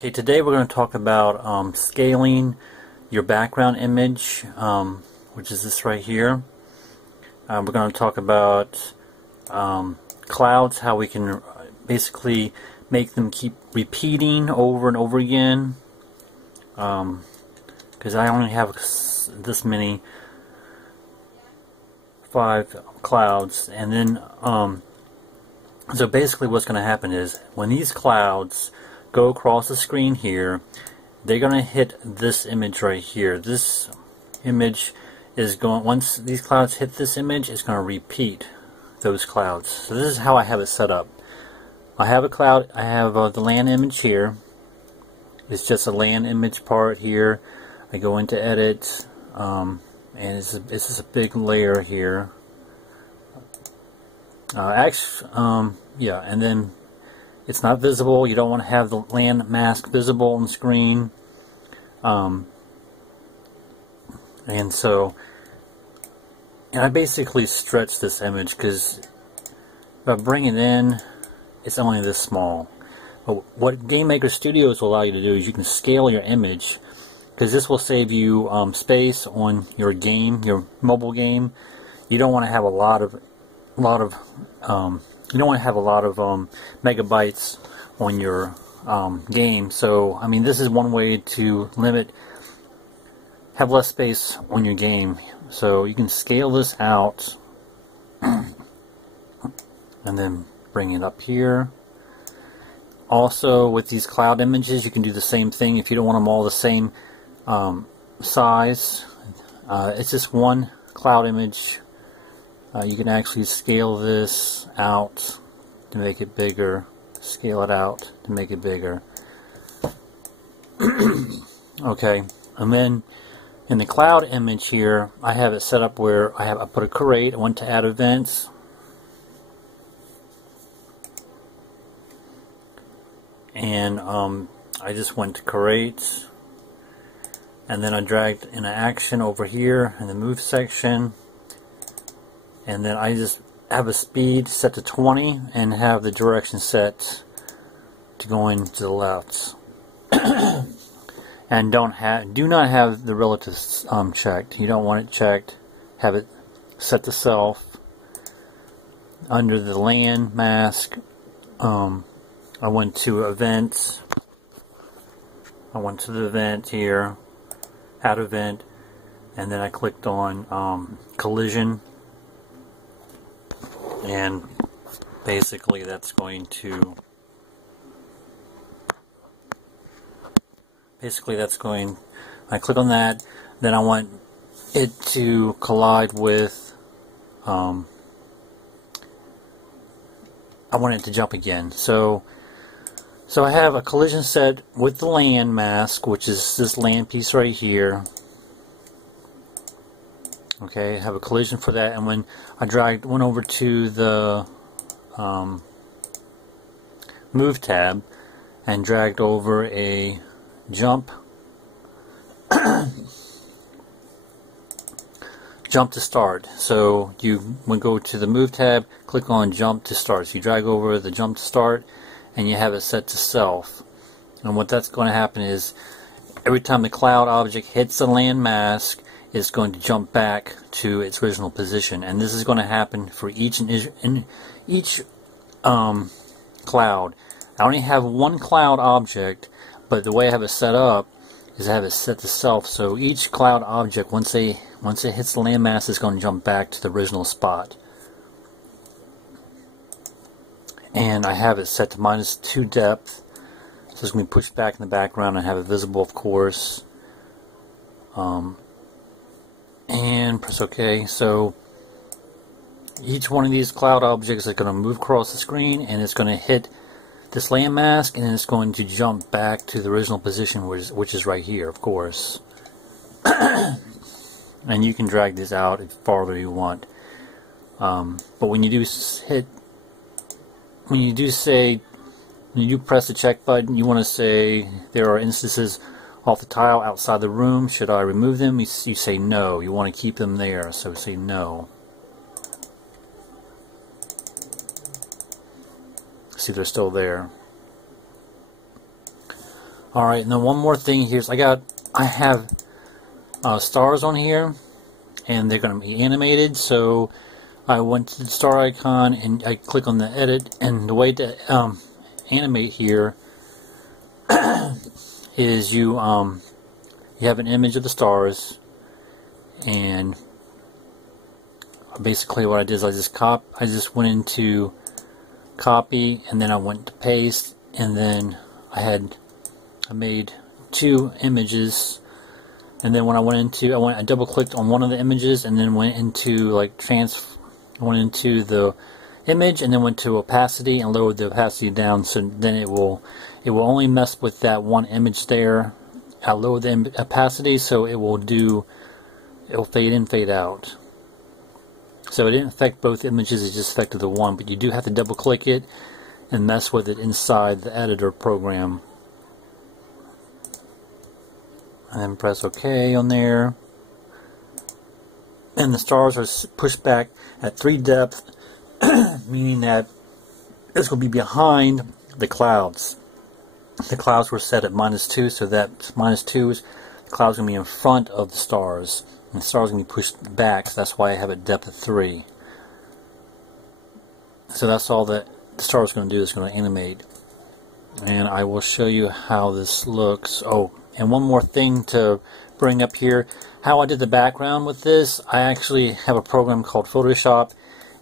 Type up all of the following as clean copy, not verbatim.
Okay, today we're going to talk about scaling your background image, which is this right here. We're going to talk about clouds, how we can basically make them keep repeating over and over again. Because I only have this many, 5 clouds, and then so basically what's going to happen is when these clouds go across the screen here, they're going to hit this image right here. This image is going, once these clouds hit this image, it's going to repeat those clouds. So this is how I have it set up. I have a cloud, I have the land image here. It's just a land image part here. I go into edit, and it's just a big layer here. Yeah, and then it's not visible. You don't want to have the land mask visible on the screen. And I basically stretch this image because if I bring it in, it's only this small. But what Game Maker Studios will allow you to do is you can scale your image, because this will save you space on your game, your mobile game. You don't want to have a lot of megabytes on your game. So I mean, this is one way to have less space on your game. So you can scale this out and then bring it up here. Also, with these cloud images, you can do the same thing. If you don't want them all the same size, it's just one cloud image. You can actually scale this out to make it bigger, scale it out to make it bigger. Okay, and then in the cloud image here, I have it set up where I put a create. I went to add events, and I just went to create, and then I dragged an action over here in the move section, and then I just have a speed set to 20 and have the direction set to going to the left. And do not have the relatives checked. You don't want it checked. Have it set to self. Under the land mask, I went to events. I went to the event here, add event, and then I clicked on collision. And basically that's going to I click on that, then I want it to collide with I want it to jump again. So I have a collision set with the land mask, which is this land piece right here. Okay, I have a collision for that, and when I went over to the move tab and dragged over a jump jump to start. So you would go to the move tab, click on jump to start. So you drag over the jump to start, and you have it set to self. And what that's going to happen is every time the cloud object hits the land mask, it's going to jump back to its original position, and this is going to happen for each cloud. I only have one cloud object, but the way I have it set up is I have it set to self. So each cloud object, once it hits the landmass, is going to jump back to the original spot. And I have it set to -2 depth, so it's going to be pushed back in the background and have it visible, of course. And press OK. So each one of these cloud objects is going to move across the screen, and it's going to hit this land mask, and then it's going to jump back to the original position, which is right here, of course. And you can drag this out as farther you want. But when you do press the check button, you want to say there are instances off the tile outside the room. Should I remove them? You say no. You want to keep them there, so say no. See, they're still there. Alright, and then one more thing here is I have stars on here, and they're going to be animated. So I went to the star icon and I click on the edit, and the way to animate here is you have an image of the stars, and basically what I did is I just went into copy, and then I went to paste, and then I made 2 images, and then when I double clicked on one of the images, and then went into went into the image, and then went to opacity and lowered the opacity down, so then it will only mess with that one image there. I lowered the opacity so it will fade in, fade out. So it didn't affect both images, it just affected the one, but you do have to double click it and mess with it inside the editor program. And then press OK on there. And the stars are pushed back at 3 depth, meaning that this will be behind the clouds. The clouds were set at -2, so that -2 is the clouds going to be in front of the stars. And the stars are going to be pushed back, so that's why I have a depth of 3. So that's all that the star is going to do, is going to animate. And I will show you how this looks. Oh, and one more thing to bring up here. How I did the background with this, I actually have a program called Photoshop,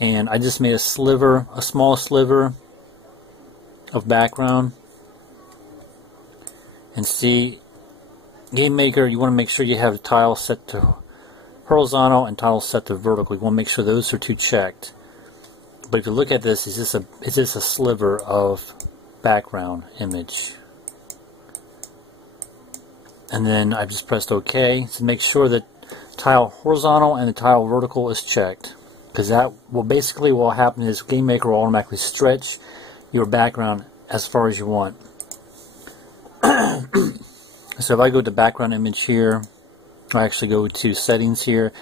and I just made a small sliver of background. And see, Game Maker, you want to make sure you have the tile set to horizontal and tile set to vertical. You want to make sure those are 2 checked. But if you look at this, it's just a sliver of background image. And then I just pressed OK to make sure that tile horizontal and the tile vertical is checked, because that will basically what will happen is Game Maker will automatically stretch your background as far as you want. So if I go to background image here, I actually go to settings here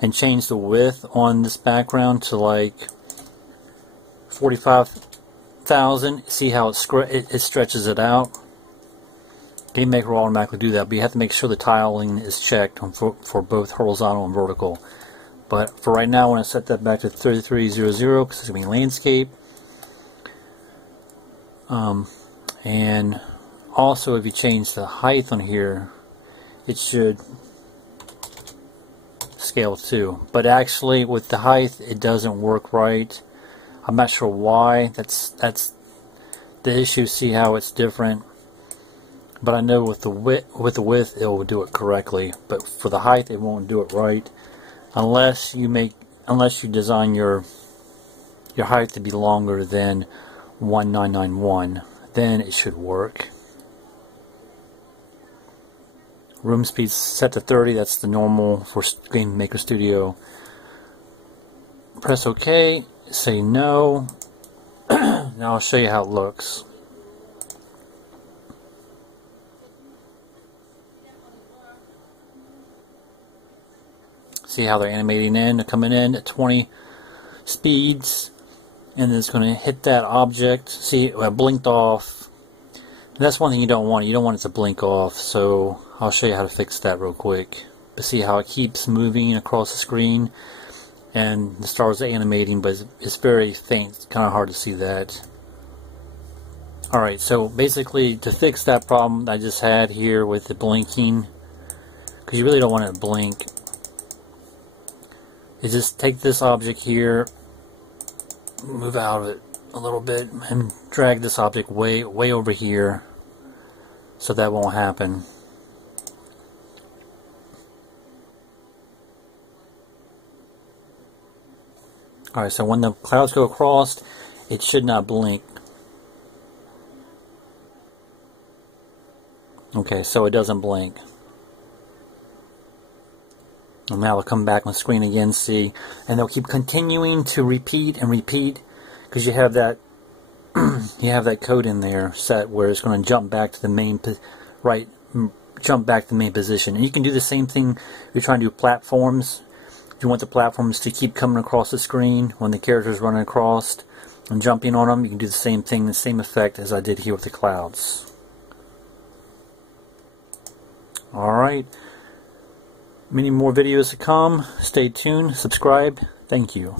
and change the width on this background to like 45,000. See how it stretches it out? Game Maker will automatically do that, but you have to make sure the tiling is checked for both horizontal and vertical. But for right now, I want to set that back to 3300 because it's going to be landscape. And also, if you change the height on here, it should scale too. But actually, with the height, it doesn't work right. I'm not sure why. That's the issue. See how it's different. But I know with the width, it will do it correctly. But for the height, it won't do it right unless you design your height to be longer than 1991. Then it should work. Room speed set to 30. That's the normal for Game Maker Studio. Press OK. Say no. Now I'll show you how it looks. See how they're animating in? They're coming in at 20 speeds, and then it's going to hit that object. See, it blinked off. And that's one thing you don't want. You don't want it to blink off. So I'll show you how to fix that real quick. But see how it keeps moving across the screen, and the stars are animating, but it's very faint. It's kind of hard to see that. Alright, so basically to fix that problem I just had here with the blinking, because you really don't want it to blink, is just take this object here, move out of it a little bit, and drag this object way over here so that won't happen. Alright, so when the clouds go across, it should not blink. Okay, so it doesn't blink. And now it'll come back on the screen again, see, and they'll keep continuing to repeat and repeat, because you have that code in there set where it's going to jump back to the main jump back to the main position. And you can do the same thing if you're trying to do platforms. If you want the platforms to keep coming across the screen when the character's running across and jumping on them, you can do the same thing, the same effect as I did here with the clouds. Alright, many more videos to come. Stay tuned, subscribe. Thank you.